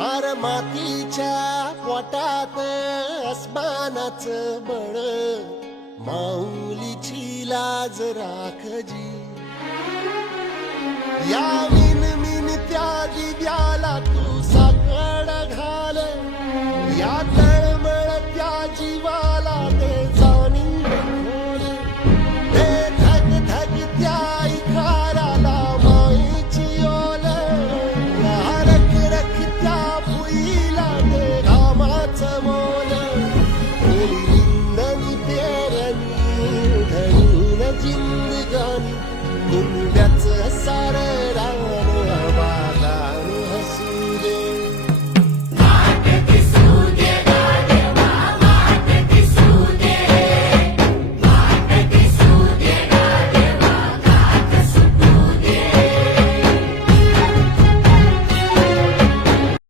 R मातीच्या पोटात अस्मानाचं बळ, माऊलीची लाज राखजी. या विनमिन त्या दिव्याला